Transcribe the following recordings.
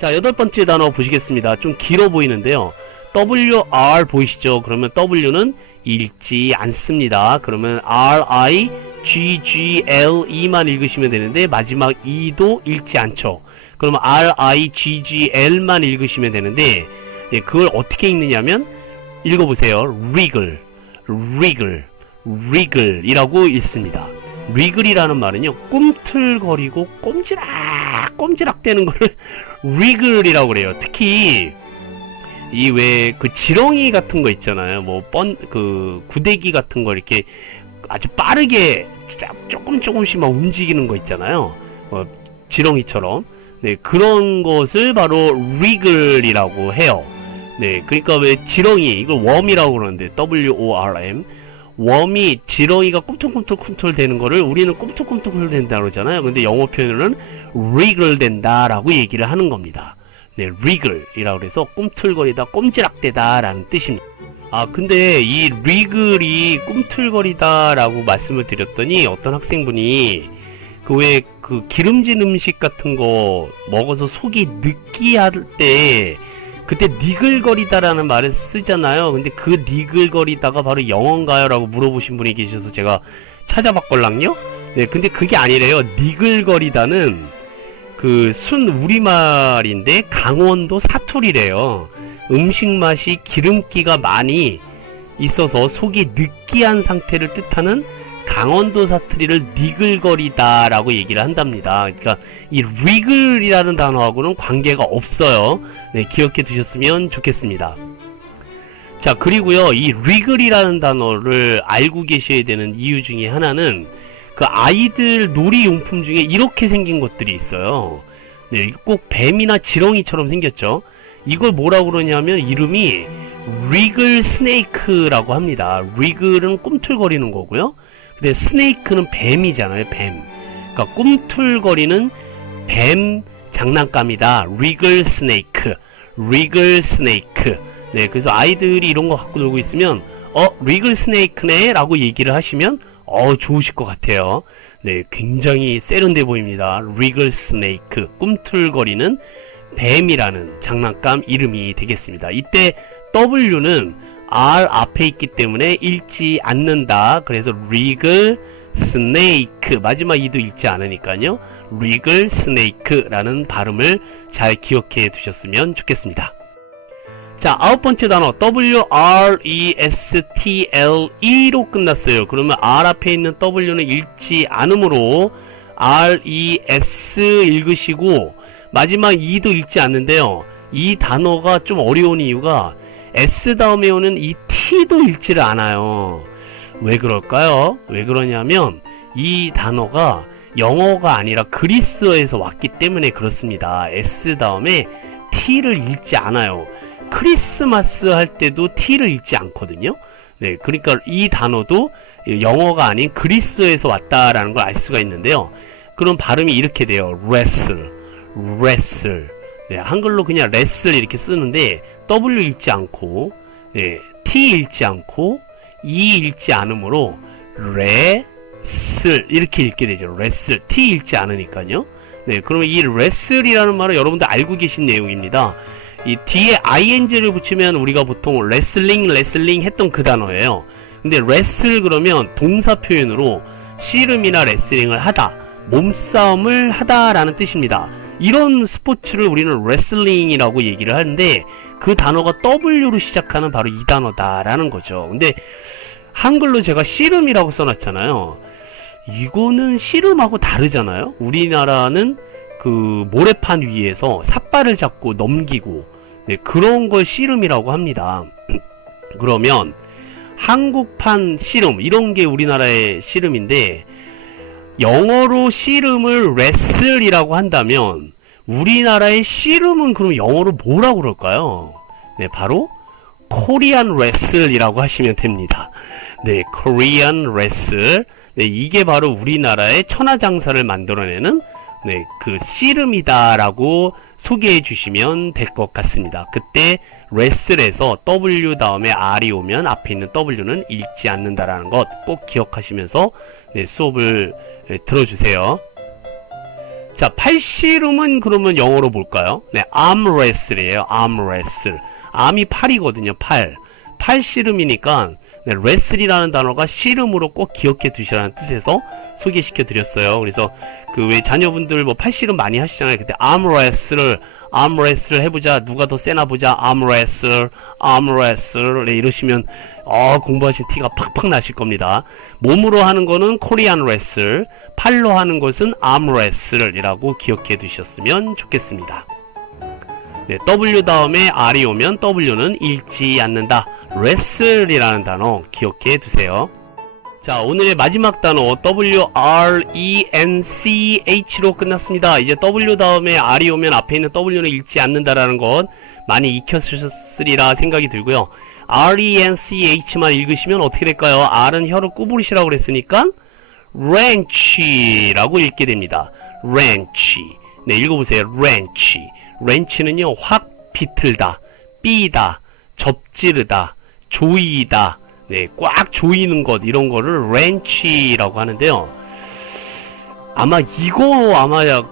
자, 8번째 단어 보시겠습니다. 좀 길어 보이는데요. WR 보이시죠? 그러면 W는 읽지 않습니다. 그러면 RIGGLE만 읽으시면 되는데 마지막 E도 읽지 않죠. 그러면 RIGGL만 읽으시면 되는데 그걸 어떻게 읽느냐면 읽어보세요. wriggle, wriggle, wriggle 이라고 읽습니다. wriggle이라는 말은요, 꿈틀거리고 꼼지락 대는 거를 wriggle이라고 그래요. 특히 이 왜 그 지렁이 같은 거 있잖아요. 뭐 그 구데기 같은 거 이렇게 아주 빠르게 조금씩 막 움직이는 거 있잖아요. 지렁이처럼. 네, 그런 것을 바로 wriggle이라고 해요. 네, 그러니까 왜 지렁이, 이걸 웜이라고 그러는데 WORM, 웜이 지렁이가 꿈틀꿈틀 되는 거를 우리는 꿈틀꿈틀 된다 그러잖아요. 근데 영어 표현으로는 wriggle 된다라고 얘기를 하는 겁니다. 네, wriggle이라고 해서 꿈틀거리다, 꼼지락대다 라는 뜻입니다. 아, 근데 이 wriggle이 꿈틀거리다 라고 말씀을 드렸더니 어떤 학생분이 그 기름진 음식 같은 거 먹어서 속이 느끼할 때 그때 니글거리다라는 말을 쓰잖아요. 근데 그 니글거리다가 바로 영어인가요? 라고 물어보신 분이 계셔서 제가 찾아봤걸랑요? 네, 근데 그게 아니래요. 니글거리다는 그 순 우리말인데 강원도 사투리래요. 음식 맛이 기름기가 많이 있어서 속이 느끼한 상태를 뜻하는 강원도 사투리를 니글거리다 라고 얘기를 한답니다. 그러니까 이 wriggle이라는 단어하고는 관계가 없어요. 네, 기억해 두셨으면 좋겠습니다. 자, 그리고요, 이 wriggle이라는 단어를 알고 계셔야 되는 이유 중에 하나는 그 아이들 놀이용품 중에 이렇게 생긴 것들이 있어요. 네, 꼭 뱀이나 지렁이처럼 생겼죠. 이걸 뭐라고 그러냐면 이름이 wriggle snake라고 합니다. wriggle은 꿈틀거리는 거고요. 근데 스네이크는 뱀이잖아요. 뱀. 그러니까 꿈틀거리는 뱀 장난감이다. wriggle snake, wriggle snake. 네, 그래서 아이들이 이런 거 갖고 놀고 있으면 wriggle snake네 라고 얘기를 하시면 좋으실 것 같아요. 네, 굉장히 세련돼 보입니다. wriggle snake, 꿈틀거리는 뱀이라는 장난감 이름이 되겠습니다. 이때 W는 R 앞에 있기 때문에 읽지 않는다. 그래서 wriggle snake, 마지막 E도 읽지 않으니까요. wriggle snake라는 발음을 잘 기억해 두셨으면 좋겠습니다. 자, 9번째 단어 WRESTLE로 끝났어요. 그러면 R 앞에 있는 W는 읽지 않으므로 RES 읽으시고 마지막 E도 읽지 않는데요. 이 단어가 좀 어려운 이유가 S 다음에 오는 이 T도 읽지를 않아요. 왜 그럴까요? 왜 그러냐면 이 단어가 영어가 아니라 그리스어에서 왔기 때문에 그렇습니다. S 다음에 T를 읽지 않아요. 크리스마스 할 때도 T를 읽지 않거든요. 네, 그러니까 이 단어도 영어가 아닌 그리스어에서 왔다라는 걸 알 수가 있는데요. 그럼 발음이 이렇게 돼요. wrestle, wrestle. 네, 한글로 그냥 wrestle 이렇게 쓰는데 W 읽지 않고, 네, T 읽지 않고, E 읽지 않으므로 wrestle 이렇게 읽게 되죠. wrestle, T 읽지 않으니까요. 네, 그러면 이 wrestle이라는 말은 여러분들 알고 계신 내용입니다. 이 뒤에 ing를 붙이면 우리가 보통 레슬링 했던 그 단어예요. 근데 wrestle 그러면 동사 표현으로 씨름이나 레슬링을 하다, 몸싸움을 하다라는 뜻입니다. 이런 스포츠를 우리는 레슬링이라고 얘기를 하는데 그 단어가 W로 시작하는 바로 이 단어다라는 거죠. 근데 한글로 제가 씨름이라고 써놨잖아요. 이거는 씨름하고 다르잖아요. 우리나라는 그 모래판 위에서 삿발을 잡고 넘기고, 네, 그런 걸 씨름이라고 합니다. 그러면 한국판 씨름 이런 게 우리나라의 씨름인데 영어로 씨름을 wrestle이라고 한다면 우리나라의 씨름은 그럼 영어로 뭐라고 그럴까요? 네, 바로 코리안 wrestle이라고 하시면 됩니다. 네, Korean wrestle. 네, 이게 바로 우리나라의 천하장사를 만들어내는 네, 그 씨름이다라고 소개해 주시면 될 것 같습니다. 그때 wrestle에서 W 다음에 R이 오면 앞에 있는 W는 읽지 않는다라는 것 꼭 기억하시면서 네, 수업을 들어주세요. 자, 팔씨름은 그러면 영어로 볼까요? 네, armwrestle이에요. armwrestle. arm이 팔이거든요. 팔. 팔씨름이니까 네, wrestle이라는 단어가 씨름으로 꼭 기억해 두시라는 뜻에서 소개시켜 드렸어요. 그래서 그 왜 자녀분들 뭐 팔씨름 많이 하시잖아요. 그때 armwrestle 해보자. 누가 더 세나 보자. armwrestle 네, 이러시면 공부하신 티가 팍팍 나실 겁니다. 몸으로 하는 거는 코리안 레슬, 팔로 하는 것은 armwrestle이라고 기억해 두셨으면 좋겠습니다. 네, W 다음에 R이 오면 W는 읽지 않는다. wrestle이라는 단어 기억해 두세요. 자, 오늘의 마지막 단어 WRENCH로 끝났습니다. 이제 W 다음에 R이 오면 앞에 있는 W는 읽지 않는다라는 것 많이 익혔으리라 생각이 들고요. RENCH만 읽으시면 어떻게 될까요? R은 혀를 구부리시라고 그랬으니까 wrench라고 읽게 됩니다. wrench. 네, 읽어보세요. wrench. wrench는요, 확 비틀다, 삐다, 접지르다, 조이다, 네, 꽉 조이는 것, 이런 거를 wrench라고 하는데요. 아마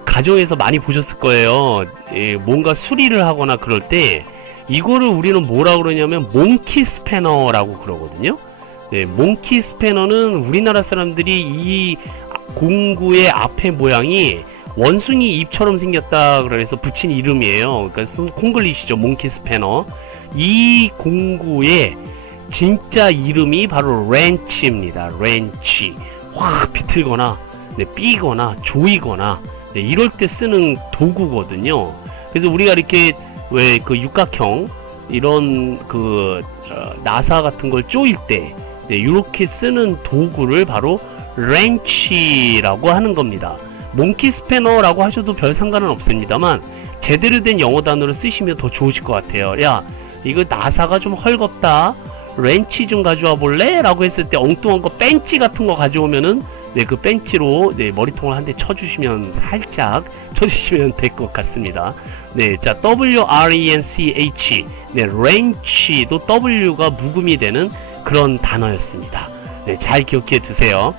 가정에서 많이 보셨을 거예요. 예, 뭔가 수리를 하거나 그럴 때 이거를 우리는 뭐라 그러냐면 몽키 스패너라고 그러거든요. 네, 몽키 스패너는 우리나라 사람들이 이 공구의 앞에 모양이 원숭이 입처럼 생겼다 그래서 붙인 이름이에요. 그러니까 콩글리시죠. 몽키 스패너. 이 공구의 진짜 이름이 바로 렌치입니다. 렌치. 확 비틀거나 네, 삐거나 조이거나 네, 이럴 때 쓰는 도구거든요. 그래서 우리가 이렇게 왜 그 육각형 이런 그 나사 같은 걸 조일 때 네, 이렇게 쓰는 도구를 바로 렌치라고 하는 겁니다. 몽키 스패너라고 하셔도 별 상관은 없습니다만 제대로 된 영어 단어를 쓰시면 더 좋으실 것 같아요. 야, 이거 나사가 좀 헐겁다. 렌치 좀 가져와 볼래? 라고 했을 때 엉뚱한 거 벤치 같은 거 가져오면은 네, 그 벤치로 네, 머리통을 한 대 쳐주시면 살짝 쳐주시면 될 것 같습니다. 네, 자, WRENCH. 네, 렌치도 W가 묵음이 되는 그런 단어였습니다. 네, 잘 기억해 두세요.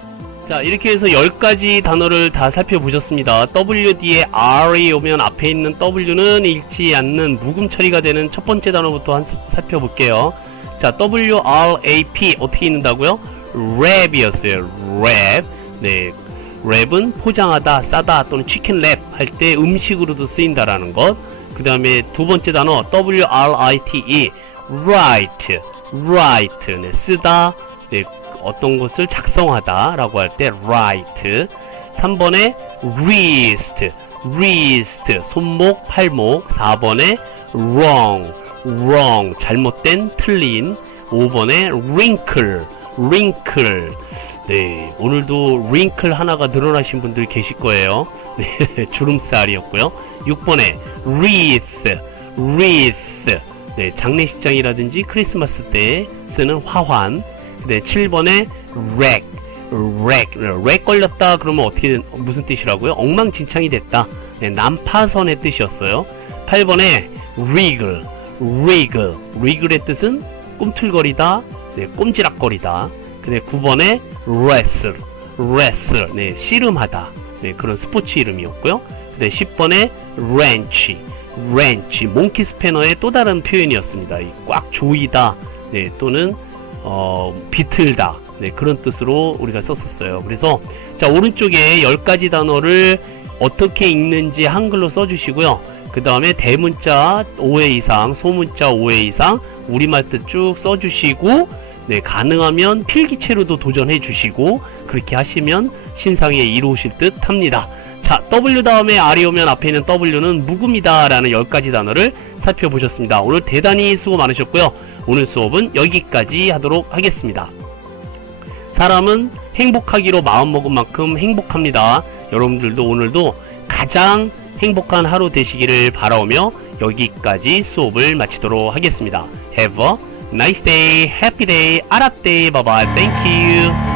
자, 이렇게 해서 10가지 단어를 다 살펴보셨습니다. W 뒤에 R이 오면 앞에 있는 W는 읽지 않는 묵음 처리가 되는 첫 번째 단어부터 살펴볼게요. 자, WRAP 어떻게 읽는다고요? 랩이었어요. 랩. 네, 랩은 포장하다, 싸다 또는 치킨 랩 할 때 음식으로도 쓰인다라는 것. 그 다음에 두 번째 단어 WRITE, write, 네, 쓰다, 네, 어떤 것을 작성하다 라고 할 때 write. 3번에 wrist, 손목, 팔목. 4번에 wrong, 잘못된, 틀린. 5번에 wrinkle. 네, 오늘도 wrinkle 하나가 늘어나신 분들 계실 거예요. 네, 주름살이었고요. 6번에 wreath. 네, 장례식장이라든지 크리스마스 때 쓰는 화환. 네, 7번에 wreck 걸렸다 그러면 무슨 뜻이라고요? 엉망진창이 됐다. 네, 난파선의 뜻이었어요. 8번에 wriggle의 뜻은 꿈틀거리다, 네, 꼼지락거리다. 근데 9번에 wrestle, 네, 씨름하다. 네, 그런 스포츠 이름이었고요. 근데 10번에 wrench, 몽키 스패너의 또 다른 표현이었습니다. 꽉 조이다, 네, 또는 비틀다, 네, 그런 뜻으로 우리가 썼었어요. 그래서 자, 오른쪽에 10가지 단어를 어떻게 읽는지 한글로 써주시고요. 그 다음에 대문자 5회 이상, 소문자 5회 이상, 우리말 뜻 쭉 써주시고, 네, 가능하면 필기체로도 도전해 주시고, 그렇게 하시면 신상에 이루어질 듯 합니다. 자, W 다음에 R이 오면 앞에 있는 W는 묵음이다 라는 10가지 단어를 살펴보셨습니다. 오늘 대단히 수고 많으셨고요. 오늘 수업은 여기까지 하도록 하겠습니다. 사람은 행복하기로 마음먹은 만큼 행복합니다. 여러분들도 오늘도 가장 행복한 하루 되시기를 바라오며 여기까지 수업을 마치도록 하겠습니다. Have a nice day, happy day, 아랍 day, bye bye, thank you.